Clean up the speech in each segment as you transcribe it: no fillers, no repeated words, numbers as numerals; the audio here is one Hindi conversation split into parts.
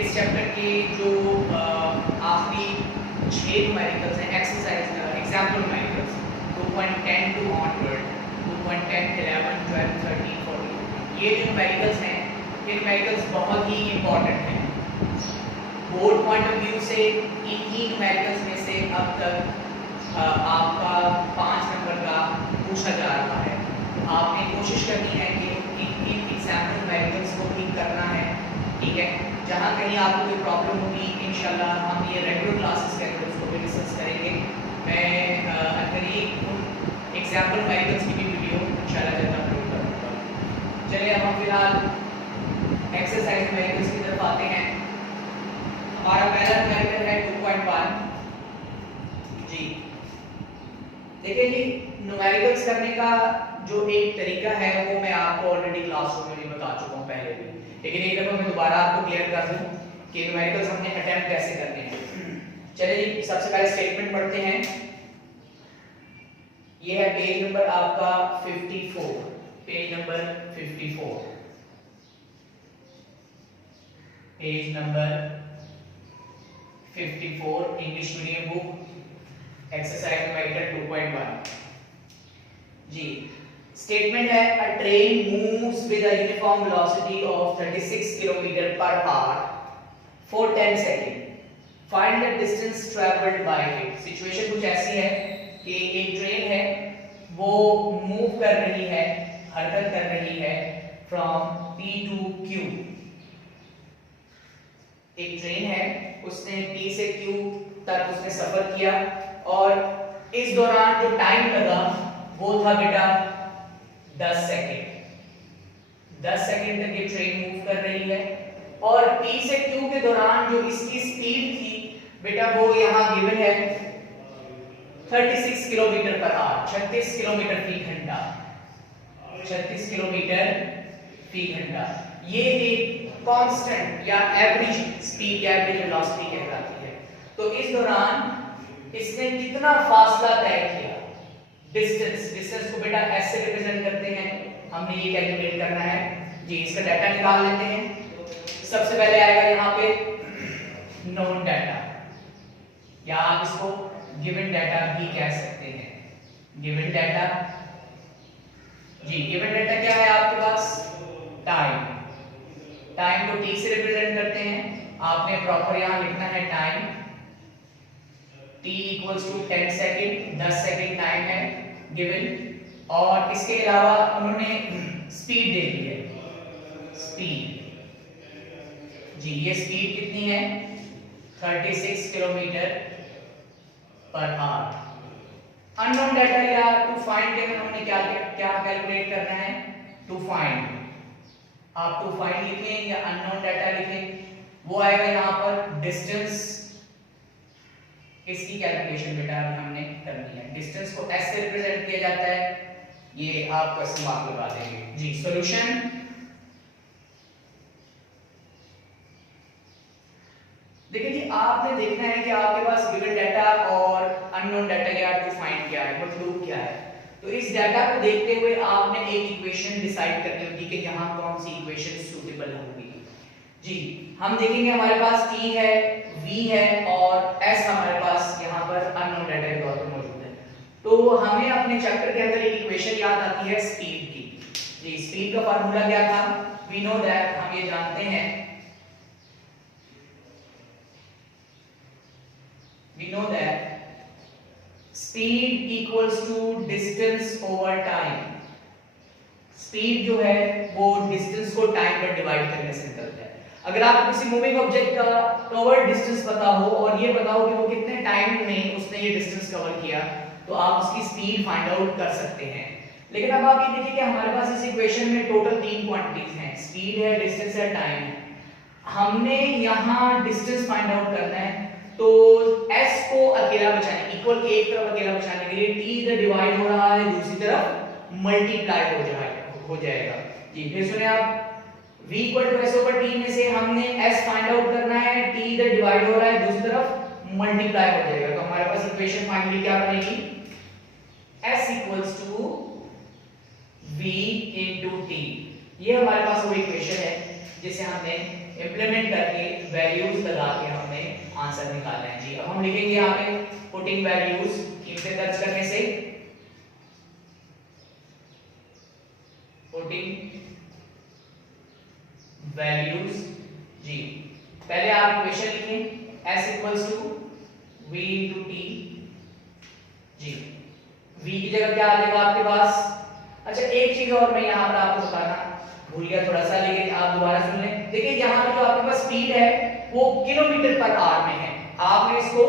इस चैप्टर के जो आखिरी 6 न्यूमेरिकल्स हैं, exercise example numericals 2.10 to onward, 2.10, 11, 12, 13, 14, ये जो न्यूमेरिकल्स हैं, ये न्यूमेरिकल्स बहुत ही इंपॉर्टेंट हैं बोर्ड पॉइंट ऑफ व्यू से। इन्हीं न्यूमेरिकल्स में से अब तक आपका 5 नंबर का पूछा जा रहा है। आपने कोशिश करनी है कि इन एग्जाम्पल न्यूमेरिकल्स को ठीक करना है, ठीक है। जहाँ कहीं आपको कोई प्रॉब्लम होगी, इंशाल्लाह हम ये रेगुलर क्लासेस के अंदर उसको भी डिस्कस करेंगे। मैं करीब उन एग्जाम्पल न्यूमेरिकल्स की भी वीडियो इंशाल्लाह जल्द अपलोड करूँगा। चलिए अब हम फिलहाल एक्सरसाइज न्यूमेरिकल्स की तरफ आते हैं। हमारा पहला न्यूमेरिकल है 2.1। जी देखिए जी, न्यूमेरिकल्स करने का जो एक तरीका है वो मैं आपको ऑलरेडी क्लासरूम में भी बता चुका हूँ पहले भी, लेकिन एक दफा मैं दोबारा आपको क्लियर कर दूं कि न्यूमेरिकल्स हमने अटेम्प्ट कैसे करने हैं। चलिए जी, सबसे पहले स्टेटमेंट पढ़ते हैं। ये है पेज नंबर आपका 54, page number 54, page number 54 English medium book exercise numerical 2.1। जी स्टेटमेंट है, अ train moves with a uniform velocity of 36 kilometre per hour for 10 second, find the distance travelled bye it. Situation कुछ ऐसी है कि एक ट्रेन है, वो मूव कर रही है, हरकत कर रही है फ्रॉम P टू Q। एक ट्रेन है, उसने P से Q तक उसने सफर किया और इस दौरान जो टाइम लगा वो था बेटा 10 सेकंड। 10 सेकंड तक ये ट्रेन मूव कर रही है और P से Q के दौरान जो इसकी स्पीड थी बेटा वो यहां गिवन है 36 किलोमीटर पर आवर, 36 किलोमीटर फी घंटा, 36 किलोमीटर फी घंटा। ये एक कांस्टेंट या एवरेज स्पीड या एवरेज वेलोसिटी कहलाती है। तो इस दौरान इसने कितना फासला तय किया, डिस्टेंस को बेटा S से रिप्रेजेंट करते हैं, हमने ये कैलकुलेट करना है। जी इसका डाटा निकाल लेते हैं। सबसे पहले आएगा यहाँ पे नोन डाटा, या आप इसको गिवन डाटा भी कह सकते हैं। गिवन डाटा, जी गिवन डाटा क्या है आपके पास? टाइम। टाइम को T से रिप्रेजेंट करते हैं, आपने प्रॉपर यहाँ लिखना है time T equals to 10 second, 10 second time है गिवन। और इसके अलावा उन्होंने स्पीड दे दी है, स्पीड। जी ये स्पीड कितनी है? 36 kilometre per hour. Unknown data या टू फाइंड के अंदर हमने क्या कैलकुलेट करना है? To find. आप टू फाइंड लिखें या अननोन डाटा लिखें, वो आएगा यहाँ पर डिस्टेंस। इसकी कैलकुलेशन बेटा अभी हमने करनी है। डिस्टेंस को S से रिप्रेजेंट किया जाता है, ये आप क्वेश्चन मार्क लगा देंगे। जी सॉल्यूशन, देखिए जी आपने देखना है कि आपके पास गिवन डाटा और अननोन डाटा या टू फाइंड क्या है, मतलब क्या है। तो इस डाटा को देखते हुए आपने एक इक्वेशन डिसाइड करनी होगी कि यहाँ कौन सी इक्वेशन सूटेबल होगी। जी हम देखेंगे, हमारे पास T है, V है और S हमारे पास यहाँ पर अननोन डाटा के तौर पर मौजूद है। तो हमें अपने चैप्टर के अंदर एक इक्वेशन याद आती है स्पीड की। जी स्पीड का फार्मूला क्या था? वी नो दैट, हम ये जानते हैं, we know that speed equals to distance over time. Speed जो है वो डिस्टेंस को टाइम पर डिवाइड करने से निकलता है। अगर आपको किसी मूविंग ऑब्जेक्ट का कवर्ड डिस्टेंस पता हो और ये पता हो कि वो कितने टाइम में उसने ये डिस्टेंस कवर किया, तो आप उसकी स्पीड फाइंड आउट कर सकते हैं। लेकिन अब आप ये देखिए कि हमारे पास इस इक्वेशन में टोटल 3 क्वांटिटीज हैं, स्पीड है, डिस्टेंस है, टाइम है। हमने यहाँ डिस्टेंस फाइंड आउट करना है, तो S को अकेला बचाने, इक्वल के एक तरफ अकेला बचाने के लिए T इधर डिवाइड हो रहा है, दूसरी तरफ मल्टीप्लाई हो जाएगा। जी फिर सुने आप, V equal to S over T में से हमने S फाइंड आउट करना है, T इधर डिवाइड हो रहा है, दूसरी तरफ मल्टीप्लाई हो जाएगा। तो हमारे पास इक्वेशन फाइनली क्या बनेगी? S equals to V into T। ये हमारे पास वो इक्वेशन है जिसे हमने इम्प्लीमेंट करके वैल्यूज लगा के हमने आंसर निकालना है जी। अब हम लिखेंगे यहाँ पे पुटिंग वैल्यूज, कीमतें दर्ज करने से, पुटिंग वैल्यूज जी। पहले आप इक्वेशन लिखें s equals to v into t जी। v की जगह क्या आ जाएगा आपके पास? अच्छा एक चीज और मैं यहाँ पर आपको बताना भूल गया थोड़ा सा, लेकिन आप दोबारा सुन लें। देखिए यहाँ पे जो आपके पास स्पीड है वो किलोमीटर पर आवर में है, आपने इसको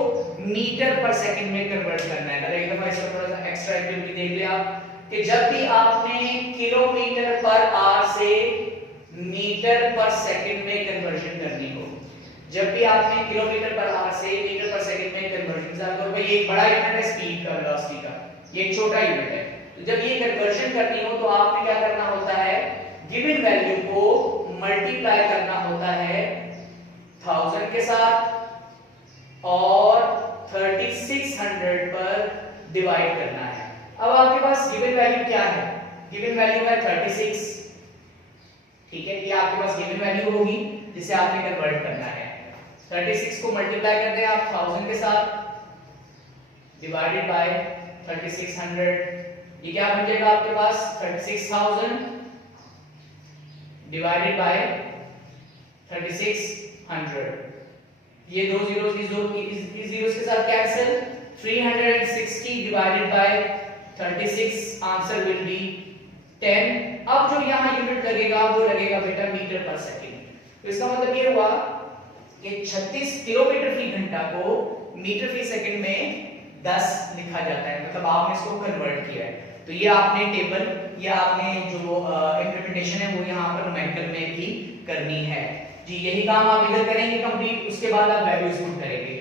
मीटर पर सेकंड में कन्वर्ट करना है। एक दफा इसका थोड़ा सा एक्स्ट्रा एक्टिविटी देख लिया आप कि जब भी आपने किलोमीटर पर आवर से मीटर पर सेकंड में कन्वर्जन करनी हो, जब भी आपने किलोमीटर पर आवर से मीटर पर सेकंड में कन्वर्जन करना हो, ये एक बड़ा यूनिट है स्पीड का, वेलोसिटी का, ये एक छोटा यूनिट है। तो जब ये कन्वर्जन करनी हो तो आपने क्या करना होता है, गिवन वैल्यू को मल्टीप्लाई करना होता है 1000 के साथ और 3600 पर डिवाइड करना है। अब आपके पास गिवन वैल्यू क्या है? गिवन वैल्यू है 36, ठीक है, ये आपके पास गिवन वैल्यू होगी जिसे आपने कन्वर्ट करना है। 36 को मल्टीप्लाई करते हैं आप 1000 के साथ डिवाइडेड बाय 3600, ये क्या बन जाएगा आपके पास 36000 डिवाइडेड बाय 3600, ये दो जीरोस की जीरोस के साथ cancel, 360 divided by 36 answer will be 10। अब जो यहाँ यूनिट लगेगा वो लगेगा बेटा मीटर पर सेकंड। तो इसका मतलब ये हुआ कि 36 किलोमीटर फी घंटा को मीटर फी सेकंड में 10 लिखा जाता है, मतलब आपने इसको कन्वर्ट किया है। तो ये आपने टेबल या आपने जो इंप्लीमेंटेशन है वो यहाँ पर न्यूमेरिकल में भी करनी है जी। यही काम आप इधर करेंगे कंप्लीट, उसके बाद आप वैल्यूज पुट करेंगे।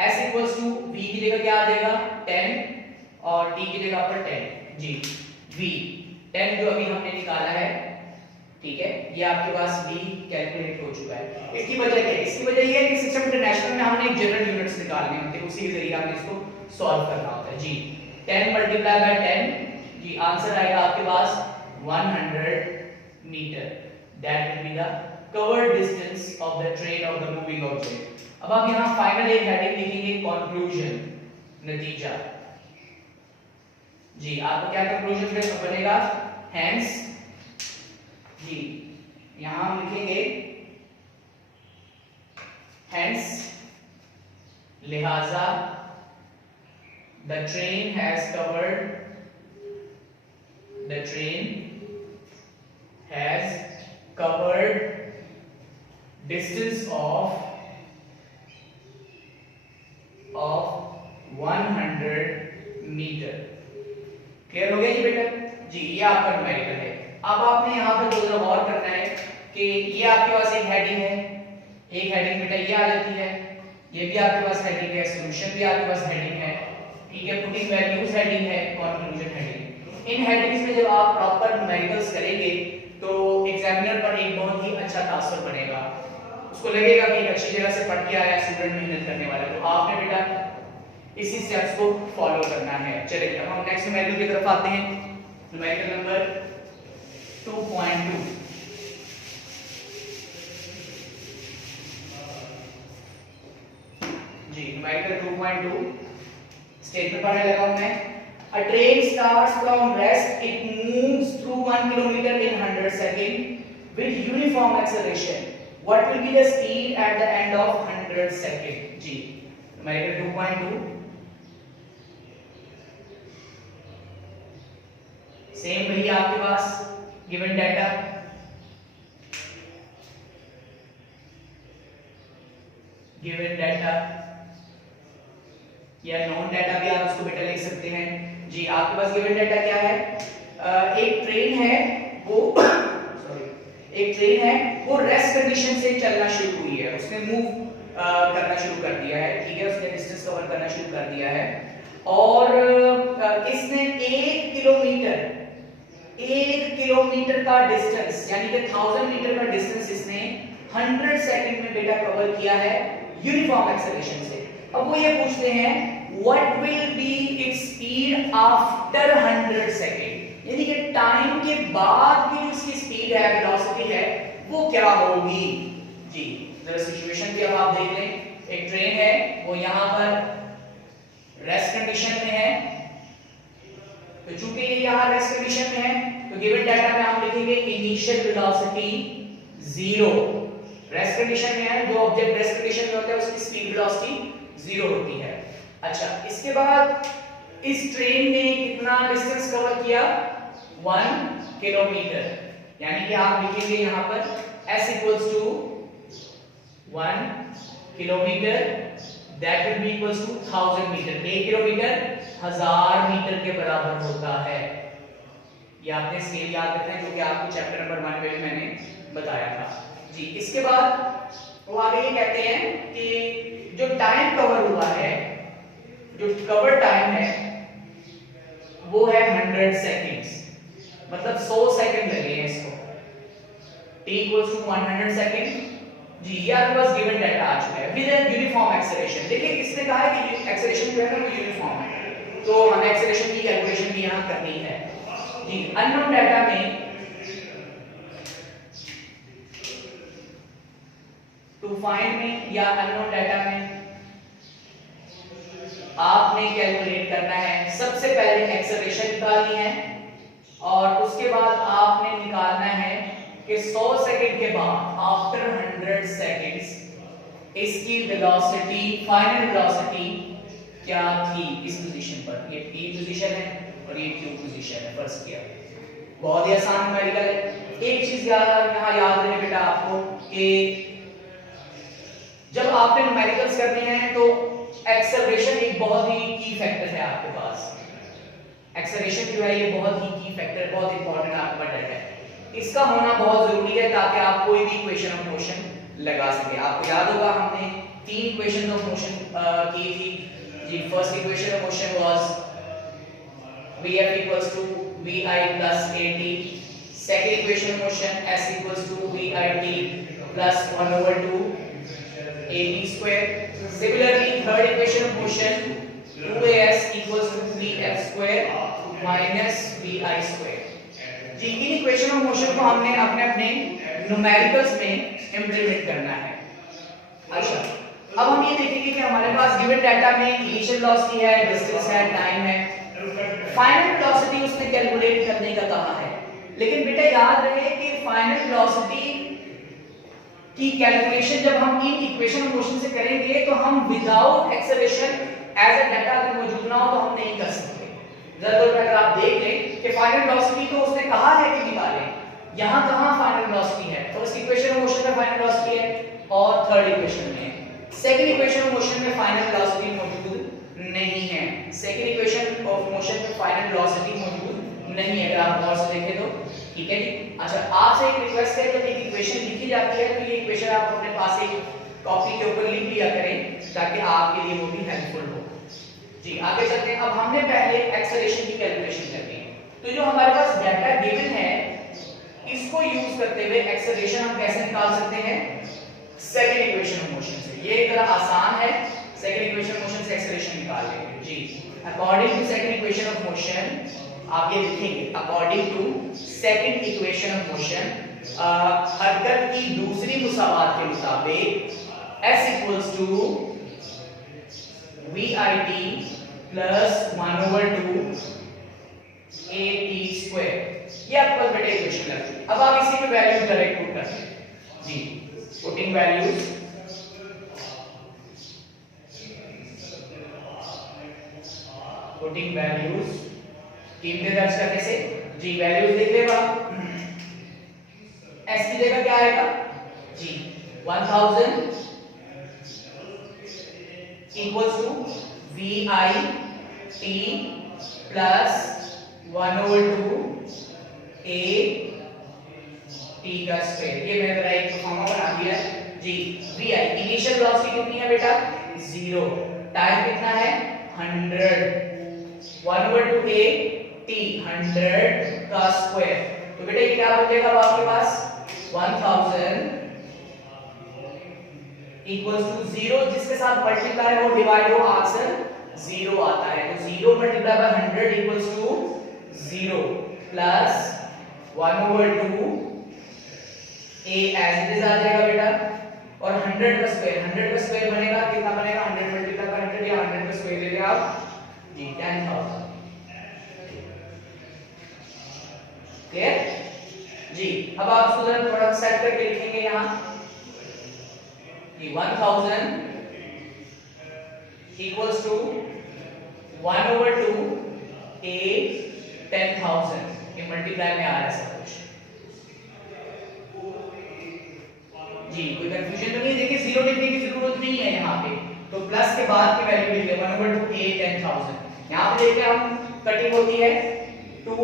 s इक्वल्स टू v की जगह क्या आ जाएगा 10 और t की जगह पर 10 जी। v 10 जो अभी हमने निकाला है, ठीक है, ये आपके पास v कैलकुलेट हो चुका है। इसकी वजह क्या है? इसकी वजह ये है कि सिस्टम इंटरनेशनल में हमने एक जनरल यूनिट्स निकालने होते हैं, उसी के जरिए हमने इसको सॉल्व करना होता है जी। 10 मल्टीप्लाई बाय 10 जी, आंसर आएगा आपके पास 100 metre. That will be the covered distance of the train of the moving object. अब आप यहां फाइनल एक हेडिंग लिखेंगे कंक्लूजन, नतीजा जी। आपको क्या कंक्लूजन बनेगा? हेंस जी, यहां हम लिखेंगे हेंस, लिहाजा the train has covered distance of 100 metre. Clear हो गया जी बेटा जी, ये आपका न्यूमेरिकल है। अब आपने यहाँ पर जो गौर करना है कि ये आपके पास एक हेडिंग है, एक हेडिंग बेटा ये आ जाती है, ये भी आपके पास हेडिंग है, सॉल्यूशन भी आपके पास हेडिंग है, ठीक है, पुटिंग वैल्यूज हेडिंग है, कंक्लूजन हेडिंग। इन हेडिंग्स में जब आप प्रॉपर न्यूमेरिकल्स करेंगे तो एग्जामिनर पर एक बहुत ही अच्छा तासुर बनेगा, उसको लगेगा कि एक अच्छी जगह से पढ़ के आया स्टूडेंट, मेहनत करने वाला। तो आपने बेटा इसी स्टेप्स को फॉलो करना है। चलिए अब हम नेक्स्ट न्यूमेरिकल की तरफ आते हैं। न्यूमेरिकल नंबर 2.2 जी। न्यूमेरिकल 2.2 स्टेटमेंट पढ़ने लगा हूं मैं। A train starts from rest, it moves through 1 kilometer in 100 seconds with uniform acceleration. What will be the speed at the end of 100 seconds? जी, न्यूमेरिकल 2.2 सेम वही आपके पास गिवन डाटा, या नॉन डाटा भी आप इसको बेटा लिख सकते हैं जी। आपके पास गिवन डाटा क्या है? एक ट्रेन है वो रेस्ट कंडीशन से चलना शुरू हुई है, उसने मूव करना शुरू कर दिया है, ठीक है, उसने डिस्टेंस कवर करना शुरू कर दिया है और इसने 1 किलोमीटर का डिस्टेंस यानी कि 1000 मीटर का डिस्टेंस इसने 100 सेकंड में बेटा कवर किया है यूनिफॉर्म एक्सेलरेशन से। अब वो ये पूछते हैं what will be its speed after 100 second, यानी कि टाइम के बाद की जो उसकी स्पीड है, वेलोसिटी है, वो क्या होगी जी। जरा सिचुएशन भी अब आप देख लें, एक ट्रेन है वो यहाँ पर रेस्ट कंडीशन में है, तो चूंकि ये यहाँ रेस्ट कंडीशन में है तो गिवन डाटा में हम लिखेंगे इनिशियल वेलोसिटी 0। रेस्ट कंडीशन में है, जो ऑब्जेक्ट रेस्ट कंडीशन में होता है उसकी स्पीड वेलोसिटी 0 होती है। अच्छा, इसके बाद इस ट्रेन ने कितना डिस्टेंस कवर किया, 1 किलोमीटर, यानी कि आप लिखेंगे यहाँ पर s equals to 1 kilometre, that will be equals to 1000 metre. 1 kilometre 1000 metre के बराबर होता है। ये आपने स्केल याद रखना है, जो कि आपको चैप्टर नंबर 1 में मैंने बताया था जी। इसके बाद वो आगे ये कहते हैं कि जो टाइम कवर हुआ है, जो कवर टाइम है वो है 100 सेकंड्स, मतलब 100 सेकंड लगे हैं इसको। t equals to 100 सेकंड जी। ये आपके पास गिवन डाटा आ चुका है विद यूनिफॉर्म एक्सेलरेशन। देखिए इसने कहा है कि एक्सेलरेशन जो है ना वो यूनिफॉर्म है, तो हमें एक्सेलरेशन की कैलकुलेशन भी यहां करनी है जी। अननोन डाटा में टू फाइंड में या अननोन डाटा में आपने कैलकुलेट करना है, सबसे पहले एक्सेलरेशन निकालनी है और उसके बाद आपने निकालना है कि 100 सेकंड के बाद आफ्टर 100 सेकंड्स इसकी वेलोसिटी, फाइनल वेलोसिटी क्या थी इस पोजीशन पर। ये p पोजीशन है और ये q पोजीशन है, फर्स्ट किया। बहुत ही आसान न्यूमेरिकल है। एक चीज यहाँ याद रहे बेटा आपको कि जब आपने न्यूमेरिकल्स करने हैं तो एक्सेलरेशन एक बहुत ही की फैक्टर है आपके पास। एक्सेलरेशन जो है ये बहुत ही की फैक्टर, बहुत इंपॉर्टेंट आपका डाटा है, इसका होना बहुत जरूरी है ताकि आप कोई भी इक्वेशन ऑफ मोशन लगा सके। आपको याद होगा हमने 3 इक्वेशन ऑफ मोशन की थी जी। First equation of motion was Vf equals to Vi plus At। Second equation of motion S equals to Vit plus 1 over 2 At square। Similarly third equation of motion 2As equals to 3F square minus Vi square जी। इन इक्वेशन ऑफ मोशन को हमने अपने अपने न्यूमेरिकल्स में इंप्लीमेंट करना है। अच्छा, अब हम ये देखेंगे कि हमारे पास गिवन डाटा में इनिशियल वेलोसिटी है, डिस्टेंस है, टाइम है, फाइनल वेलोसिटी उसने कैलकुलेट करने का कहा है। लेकिन बेटा याद रहे कि फाइनल वेलोसिटी की कैलकुलेशन जब हम इन इक्वेशन ऑफ मोशन से करेंगे तो हम without acceleration as a data अगर मौजूद ना हो तो हम नहीं कर सकते। जरूर अगर आप देख लें कि फाइनल वेलोसिटी तो उसने कहा है कि निकालें, यहां कहां फाइनल वेलोसिटी है, फर्स्ट इक्वेशन ऑफ मोशन में फाइनल वेलोसिटी है और थर्ड इक्वेशन में। सेकंड इक्वेशन ऑफ मोशन में फाइनल वेलोसिटी मौजूद नहीं है। सेकंड इक्वेशन ऑफ मोशन में फाइनल वेलोसिटी मौजूद नहीं है, अगर आप गौर से देखें तो, ठीक है जी। अच्छा, आपसे एक रिक्वेस्ट है, जब एक इक्वेशन लिखी जाती है तो ये इक्वेशन आप अपने पास एक कॉपी के ऊपर लिख लिया करें ताकि आपके लिए वो भी हेल्पफुल हो जी। आगे चलते हैं। अब हमने पहले एक्सेलरेशन की कैलकुलेशन करनी है, तो जो हमारे पास डाटा गिवन है इसको यूज करते हुए एक्सेलरेशन हम कैसे निकाल सकते हैं, सेकंड इक्वेशन ऑफ मोशन से। ये जरा आसान है, सेकंड इक्वेशन ऑफ मोशन से एक्सेलरेशन निकाल लेंगे जी। According to second equation of motion आप ये लिखेंगे, according to second equation of motion हरकत की दूसरी मुसावात के मुताबिक s equals to Vit plus 1 over 2 At square। ये आपके पास बेटा इक्वेशन लगती है। अब आप इसी में वैल्यूज डायरेक्ट पुट कर दें जी। पुटिंग वैल्यूज कीमतें दर्ज करने से जी वैल्यूज देख लेगा। s की जगह क्या आएगा जी 1000 equals to Vit plus 1 over 2 A T का स्क्वायर। ये मैंने जरा एक फॉर्मूला बना दिया है जी। Vi इनिशियल वेलोसिटी कितनी है बेटा 0, टाइम कितना है 100, 1 over 2 A T 100 का स्क्वायर। तो बेटा ये क्या बन जाएगा आपके पास 1000 इक्वल्स टू 0, जिसके साथ मल्टीप्लाई और डिवाइड हो आंसर 0 आता है, तो 0 multiply by 100 equals to 0 plus 1 over 2 A as it is आ जाएगा बेटा, और 100 का स्क्वायर, 100 का स्क्वायर बनेगा कितना बनेगा, 100 मल्टीप्लाई बाय 100 या 100 का स्क्वायर ले लें आप जी 10,000। क्लियर जी। अब आप इसको जरा थोड़ा सेट करके लिखेंगे यहाँ कि 1000 इक्वल्स टू 1/2 a 10,000, ये मल्टीप्लाई में आ रहा है सब कुछ जी। कोई कंफ्यूजन तो नहीं है, देखिए जीरो लिखने की जरूरत नहीं है यहाँ पे, तो प्लस के बाद की वैल्यू लिख लें 1/2 a 10,000। यहाँ पे देखिए हम कटिंग होती है 2,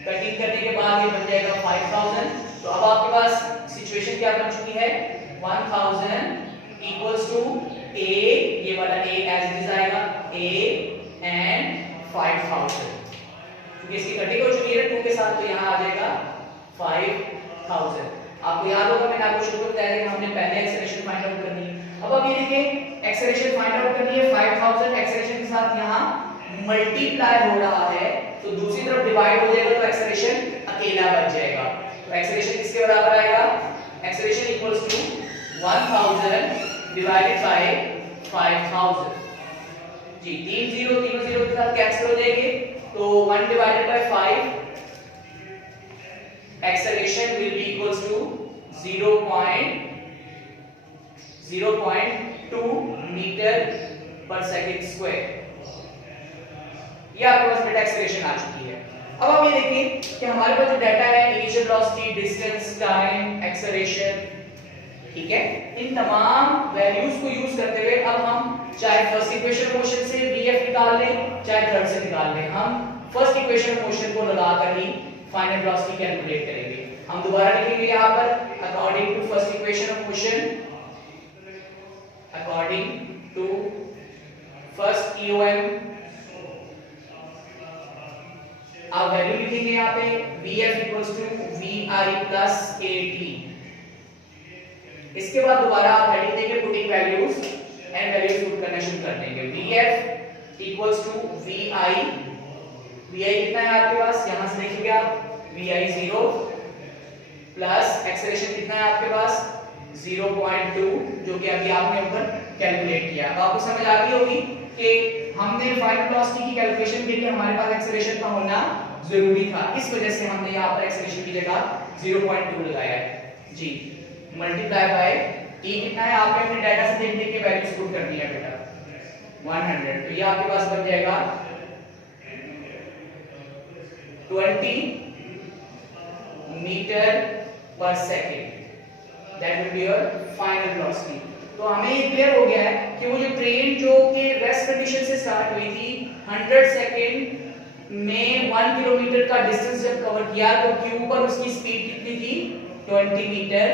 कटिंग करने के बाद ये बन जाएगा 5000। तो अब आपके पास सिचुएशन क्या बन चुकी है, 1000 इक्वल्स टू a, ये वाला a एज इट इज आएगा a एंड 5000, क्योंकि इसकी कटिंग हो चुकी है 2 के साथ, तो यहाँ आ जाएगा 5000। आपको याद होगा मैंने आपको शुरू में बताया था कि हमने पहले एक्सेलरेशन फाइंड आउट करनी है। अब ये देखिए एक्सेलरेशन फाइंड आउट करनी है 5000, एक्सेलरेशन के साथ यहाँ मल्टीप्लाई हो रहा है, तो दूसरी तरफ डिवाइड हो जाएगा तो एक्सेलरेशन अकेला बच जाएगा। तो एक्सेलरेशन किसके बराबर आएगा, acceleration equals to 1000 divided by 5000 जी। 3 0 तीनों 0 के साथ कैंसिल हो जाएंगे, तो 1 divided by 5 acceleration will be equals to 0.2 meter per second square। ये आपके पास डेटा एक्सेलरेशन आ चुकी है। अब आप ये देखिए कि हमारे पास जो डाटा है initial velocity, distance, time, acceleration, ठीक है, इन तमाम वैल्यूज को यूज करते हुए अब हम चाहे फर्स्ट इक्वेशन मोशन से vf निकाल लें चाहे थर्ड से निकाल लें, हम फर्स्ट इक्वेशन मोशन को लगाकर ही फाइनल वेलोसिटी कैलकुलेट करेंगे। हम दोबारा लिखेंगे यहाँ पर according to first equation of motion, according to first EOM आप वैल्यू लिखेंगे यहाँ पे vf equals to vi plus at। इसके बाद दोबारा आप हेडिंग देंगे putting values and values put करना शुरू कर देंगे। vf इक्वल्स टू vi कितना है आपके पास, यहां से देखिए आप vi 0 प्लस एक्सेलरेशन कितना है आपके पास 0.2, जो कि अभी आपने ऊपर कैलकुलेट किया। अब आपको समझ आ गई होगी कि हमने फाइनल वेलोसिटी की कैलकुलेशन के लिए हमारे पास एक्सेलरेशन का होना जरूरी था, इस वजह से हमने यहाँ पर एक्सेलरेशन की जगह 0.2 लगाया है जी। मल्टीप्लाई बाय e कितना है, आपने अपने डाटा से देख के वैल्यूज पुट कर दिया बेटा 100, तो ये आपके पास बन जाएगा 20 मीटर पर second, that will be your final velocity. तो हमें ये क्लियर हो गया है कि वो जो ट्रेन जो कि रेस्ट कंडीशन से स्टार्ट हुई थी 100 सेकेंड में 1 किलोमीटर का डिस्टेंस जब कवर किया तो क्यू पर उसकी स्पीड कितनी थी 20 मीटर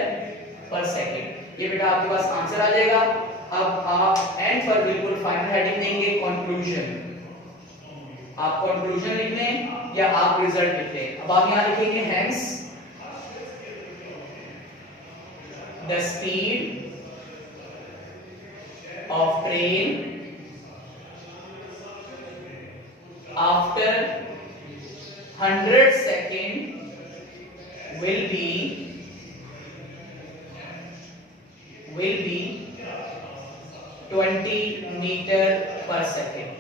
पर सेकेंड। ये बेटा आपके पास आंसर आ जाएगा। अब आप एंड पर बिल्कुल फाइनल हेडिंग देंगे कंक्लूजन, आप कंक्लूजन लिख लें या आप रिजल्ट लिख लें। अब आप यहां लिखेंगे hence the speed of train after 100 second will be 20 meter per second।